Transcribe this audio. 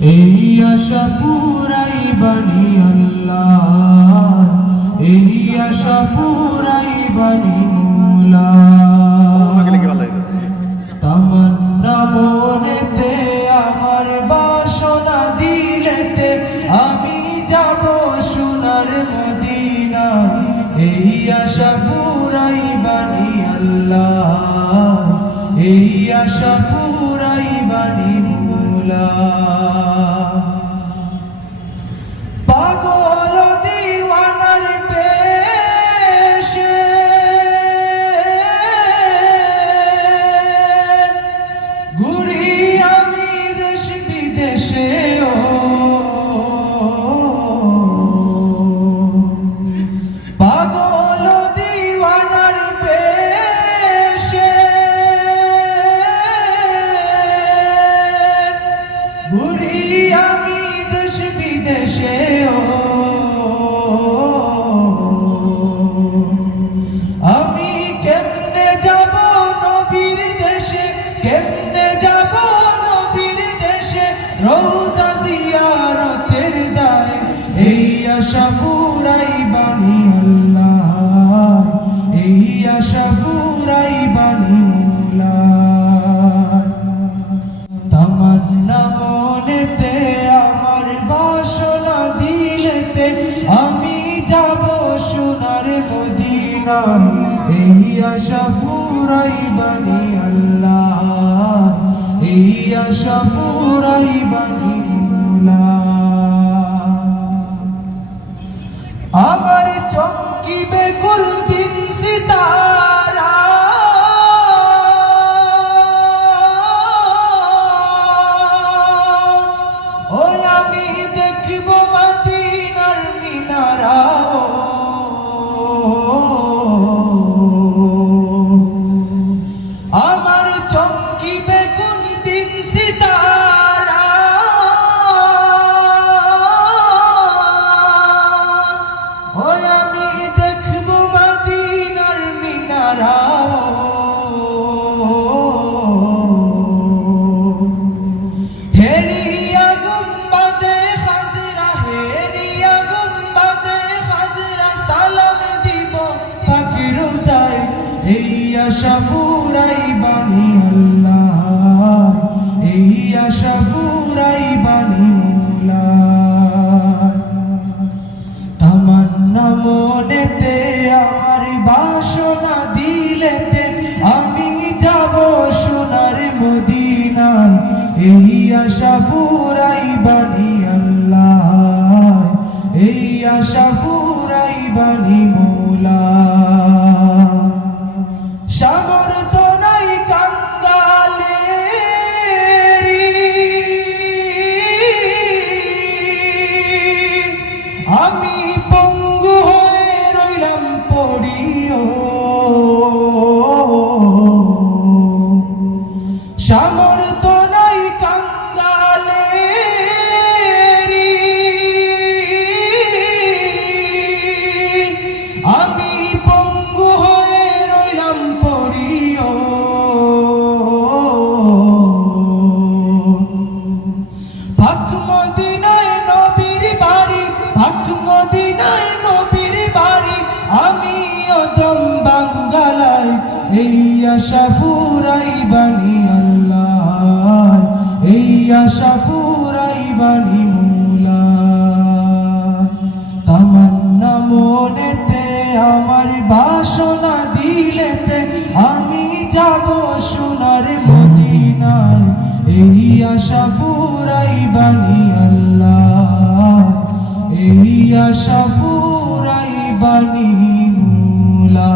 এই আশা ফুরাইবানি আল্লাহ, এই আশা ফুরাইবানি মৌলা। তামান্না মনেতে আমার বাসনা দিলেতে আমি যাব সোনার মদিনা। এই আশা ফুরাইবানি আল্লাহ, এই আশা ফুরাইবানি মৌলা। পাগল দিওয়ানার পেশে ঘুরি আমি দেশ বিদেশে, পাগল দিওয়ানার পেশে ঘুরি আমি দেশ বিদেশে। আমি কেমনে যাব নবীর দেশে, কেমনে যাব নবীর দেশে, রওজা জিয়ারতের দায়। এই আশা ফুরাইবানি আল্লাহ, এই আশা ফুরাইবানি মৌলা। তামান্না মনেতে আমার বাসনা দিলেতে আমি যাব সোনার মদিনা। এই আশা ফুরাইবানি আল্লাহ, এই আশা ফুরাইবানি মৌলা। আমার চমকিবে কুল দিন সিতারা, ওই আমি দেখব মদিনার মিনারা। আমার চমকিবে কোন দিন সিতারা, ওই আমি দেখব মদিনার মিনারা। হেরিয়া গুম্বাদে খাজরা, হেরিয়া গুম্বাদে খাজরা, সালাম দিব পাখি রোজায়। এই আশা ফুরাইবানি আল্লাহ, এই আশা ফুরাইবানি মৌলা। তামান্না মনেতে আমার বাসনা দিলেতে আমি যাব সোনার মদিনায়। এই আশা ফুরাইবানি আল্লাহ, এই আশা ফুরাইবানি মৌলা। সামর্থ্য নাই কাঙ্গালেরি, আমি পঙ্গু হয়ে রইলাম পড়িও। সামর্থ্য নাই কাঙ্গালেরি, আমি পঙ্গু হয়ে রইলাম পড়িও। পাক মদিনায় নবীর বাড়ি, পাক মদিনায় নবীর বাড়ি, আমি অদম বাঙ্গালায়। এই আশা ফুরাইবানি আল্লাহ, এই আশা ফুরাইবানি মৌলা। তামান্না মনেতে আমার বাসনা দিলেতে আমি যাব সোনার মদিনায়। এই আশা ফুরাইবানি আল্লাহ, এই আশা ফুরাইবানি মৌলা।